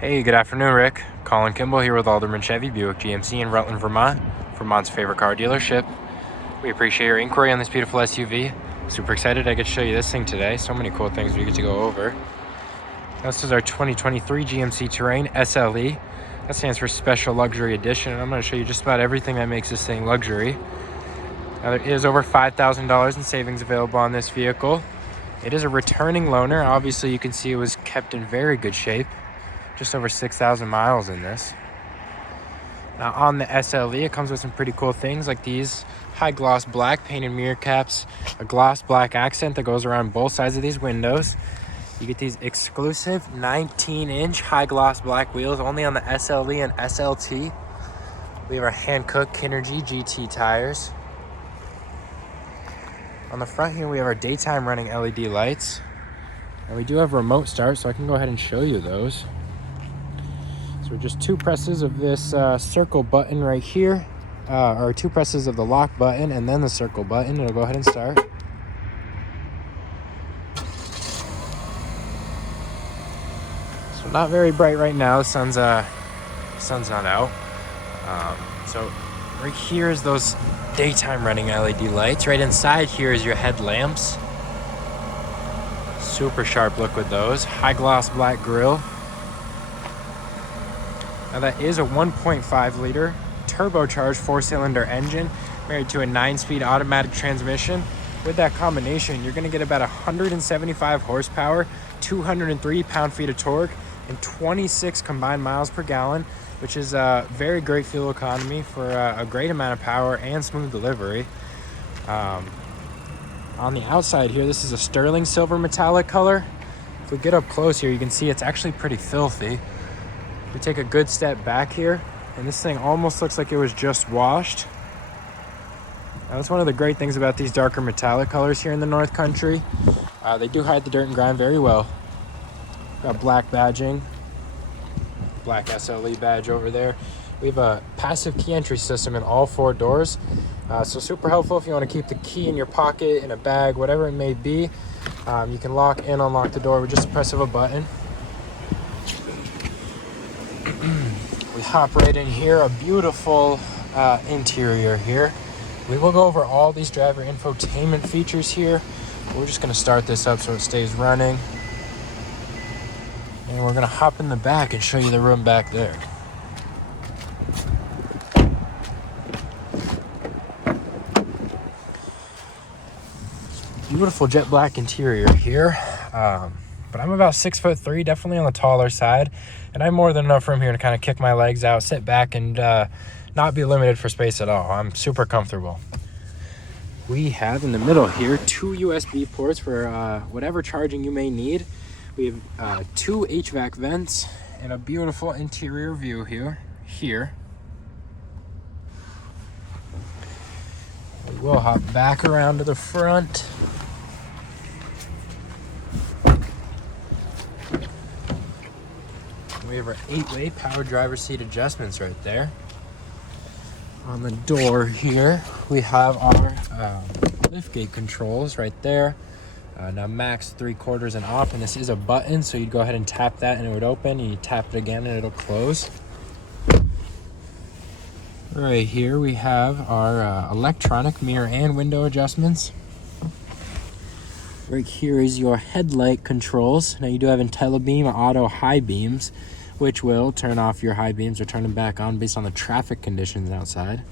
Hey, good afternoon, Rick. Colin Kimball here with Alderman Chevy Buick GMC in Rutland, Vermont, Vermont's favorite car dealership. We appreciate your inquiry on this beautiful SUV. Super excited I get to show you this thing today. So many cool things we get to go over. This is our 2023 GMC Terrain SLE. That stands for Special Luxury Edition, and I'm going to show you just about everything that makes this thing luxury. Now, there is over $5,000 in savings available on this vehicle. It is a returning loaner. Obviously, you can see it was kept in very good shape. Just over 6,000 miles in this. Now on the SLE, it comes with some pretty cool things like these high gloss black painted mirror caps, a gloss black accent that goes around both sides of these windows. You get these exclusive 19-inch high gloss black wheels only on the SLE and SLT. We have our Hankook Kinergy GT tires. On the front here, we have our daytime running LED lights. And we do have remote start, so I can go ahead and show you those. So just two presses of this circle button right here, or two presses of the lock button and then the circle button. It'll go ahead and start. So not very bright right now. The sun's not out. So right here is those daytime running LED lights. Right inside here is your headlamps. Super sharp look with those. High gloss black grille. Now that is a 1.5 liter turbocharged 4-cylinder engine married to a 9-speed automatic transmission. With that combination, you're going to get about 175 horsepower, 203 pound-feet of torque, and 26 combined miles per gallon, which is a very great fuel economy for a great amount of power and smooth delivery. On the outside here, this is a sterling silver metallic color. If we get up close here, you can see it's actually pretty filthy. We take a good step back here, and this thing almost looks like it was just washed. Now, that's one of the great things about these darker metallic colors here in the North Country. They do hide the dirt and grime very well. Got black badging, black SLE badge over there. We have a passive key entry system in all 4 doors. So super helpful if you want to keep the key in your pocket, in a bag, whatever it may be. You can lock and unlock the door with just a press of a button. We hop right in here, a beautiful interior here. We will go over all these driver infotainment features here. We're just going to start this up so it stays running. And we're going to hop in the back and show you the room back there. Beautiful jet black interior here. But I'm about 6'3", definitely on the taller side, and I have more than enough room here to kind of kick my legs out, sit back, and not be limited for space at all. I'm super comfortable. We have in the middle here 2 USB ports for whatever charging you may need. We have 2 HVAC vents and a beautiful interior view here. We will hop back around to the front. We have our 8-way power driver seat adjustments right there. On the door here, we have our liftgate controls right there. Now max 3/4 and off, and this is a button, so you'd go ahead and tap that and it would open, and you tap it again and it'll close. Right here we have our electronic mirror and window adjustments. Right here is your headlight controls. Now you do have IntelliBeam auto high beams, which will turn off your high beams or turn them back on based on the traffic conditions outside.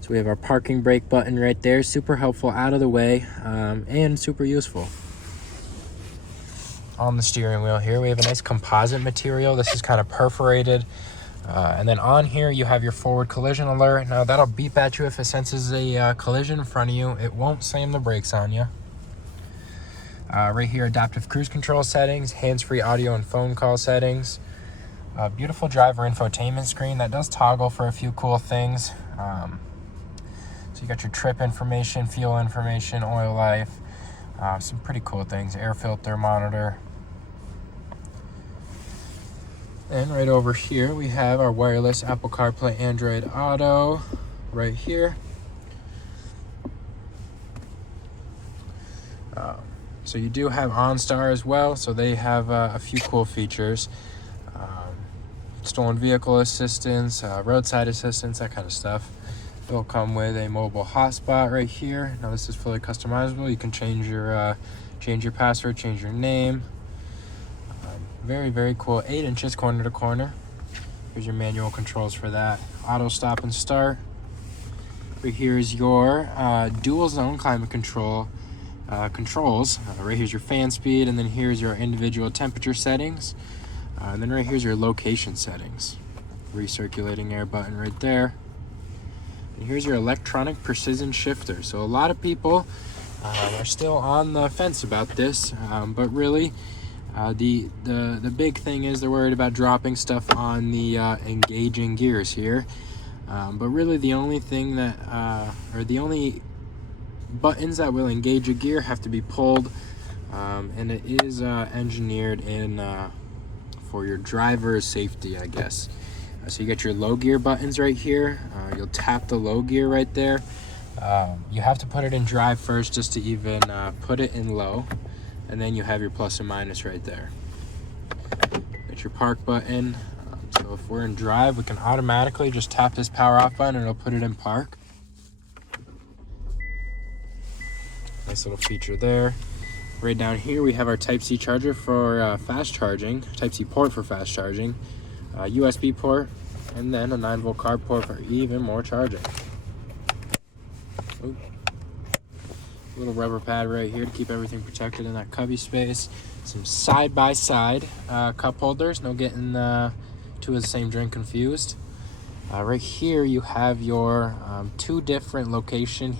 So we have our parking brake button right there, super helpful out of the way, and super useful. On the steering wheel here, we have a nice composite material. This is kind of perforated. And then on here, you have your forward collision alert. Now that'll beep at you if it senses a collision in front of you. It won't slam the brakes on you. Right here, adaptive cruise control settings, hands-free audio and phone call settings. Beautiful driver infotainment screen that does toggle for a few cool things. So you got your trip information, fuel information, oil life, some pretty cool things, air filter monitor. And right over here, we have our wireless Apple CarPlay Android Auto right here. So you do have OnStar as well, so they have a few cool features. stolen vehicle assistance, roadside assistance, that kind of stuff. It'll come with a mobile hotspot right here. Now this is fully customizable. You can change your password, change your name. Very, very cool. 8 inches corner to corner. Here's your manual controls for that. Auto stop and start. Right here is your dual zone climate control controls. Right here's your fan speed, and then here's your individual temperature settings. And then right here's your location settings. Recirculating air button right there. And here's your electronic precision shifter. So a lot of people are still on the fence about this, but really the big thing is they're worried about dropping stuff on the engaging gears here. But really the only thing that, or the only buttons that will engage a gear have to be pulled, and it is engineered in for your driver's safety, I guess. So you get your low gear buttons right here. You'll tap the low gear right there. You have to put it in drive first just to even put it in low, and then you have your plus and minus right there. Get your park button. So if we're in drive, we can automatically just tap this power off button and it'll put it in park. Nice little feature there. Right down here we have our Type-C charger for fast charging, Type-C port for fast charging, USB port, and then a 9-volt car port for even more charging. Ooh. Little rubber pad right here to keep everything protected in that cubby space. Some side-by-side cup holders, no getting two of the same drink confused. Right here you have your 2 different location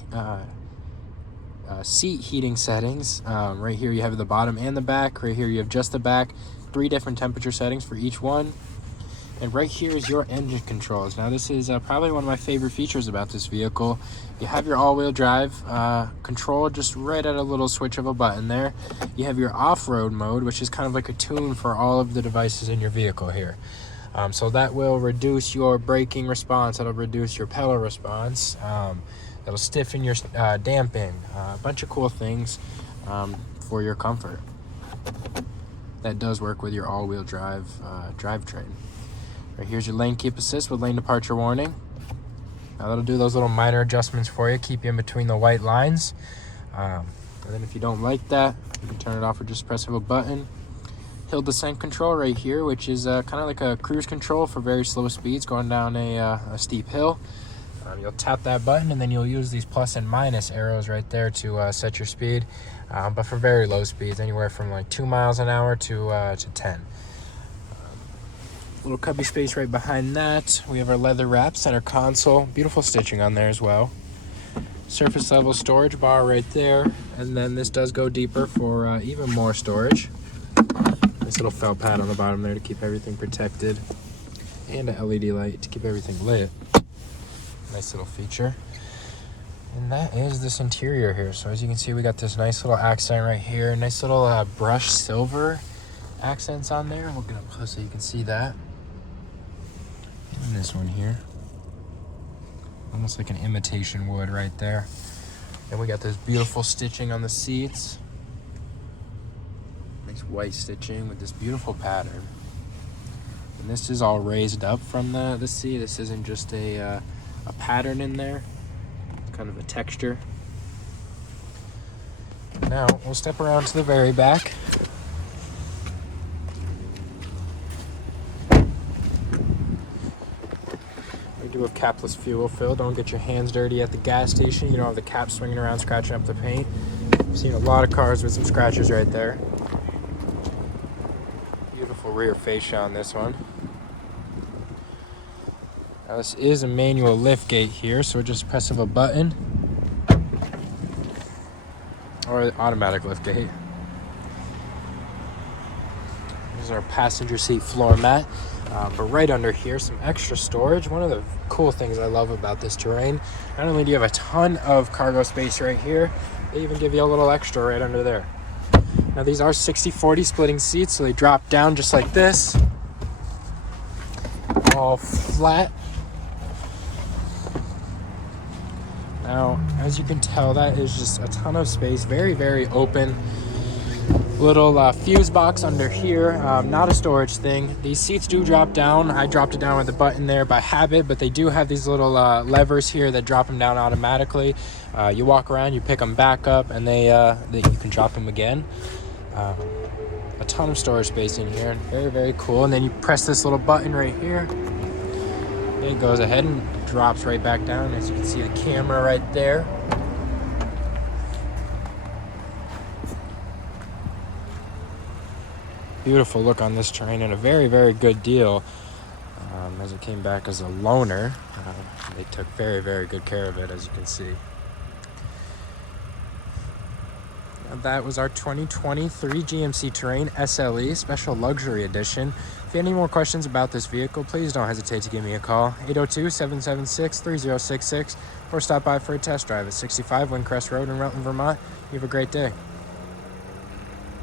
seat heating settings. Right here you have the bottom and the back. Right here you have just the back. 3 different temperature settings for each one. And right here is your engine controls. Now this is probably one of my favorite features about this vehicle. You have your all-wheel drive control just right at a little switch of a button there. You have your off-road mode, which is kind of like a tune for all of the devices in your vehicle here. So that will reduce your braking response. That'll reduce your pedal response. That'll stiffen your damping. A bunch of cool things for your comfort. That does work with your all-wheel drive drivetrain. Right here's your lane keep assist with lane departure warning. Now that'll do those little minor adjustments for you, keep you in between the white lines. And then if you don't like that, you can turn it off with just press of a button. Hill descent control right here, which is kind of like a cruise control for very slow speeds going down a steep hill. You'll tap that button and then you'll use these plus and minus arrows right there to set your speed, but for very low speeds, anywhere from like 2 miles an hour to 10. Little cubby space right behind that. We have our leather wrap center console, beautiful stitching on there as well. Surface level storage bar right there, and then this does go deeper for even more storage. Nice little felt pad on the bottom there to keep everything protected, and a LED light to keep everything lit. Nice little feature. And that is this interior here. So as you can see, we got this nice little accent right here, nice little brushed silver accents on there. We'll get up close so you can see that. And this one here, almost like an imitation wood right there. And we got this beautiful stitching on the seats. Nice white stitching with this beautiful pattern. And this is all raised up from the seat. This isn't just a pattern in there. It's kind of a texture. Now we'll step around to the very back. We do have capless fuel fill. Don't get your hands dirty at the gas station. You don't have the cap swinging around scratching up the paint. I've seen a lot of cars with some scratches right there. Beautiful rear fascia on this one. Now this is a manual lift gate here, so just press of a button, or automatic lift gate. This is our passenger seat floor mat, but right under here, some extra storage. One of the cool things I love about this Terrain, not only do you have a ton of cargo space right here, they even give you a little extra right under there. Now these are 60/40 splitting seats, so they drop down just like this, all flat. Now, as you can tell, that is just a ton of space, very, very open. Little fuse box under here, not a storage thing. These seats do drop down. I dropped it down with a button there by habit, but they do have these little levers here that drop them down automatically. You walk around, you pick them back up, and you can drop them again. A ton of storage space in here, very, very cool. And then you press this little button right here. It goes ahead and drops right back down. As you can see, the camera right there. Beautiful look on this Terrain, and a very, very good deal. As it came back as a loaner, they took very, very good care of it, as you can see. And that was our 2023 GMC Terrain SLE Special Luxury Edition. If you have any more questions about this vehicle, please don't hesitate to give me a call, 802-776-3066, or stop by for a test drive at 65 Windcrest Road in Rutland, Vermont. You have a great day.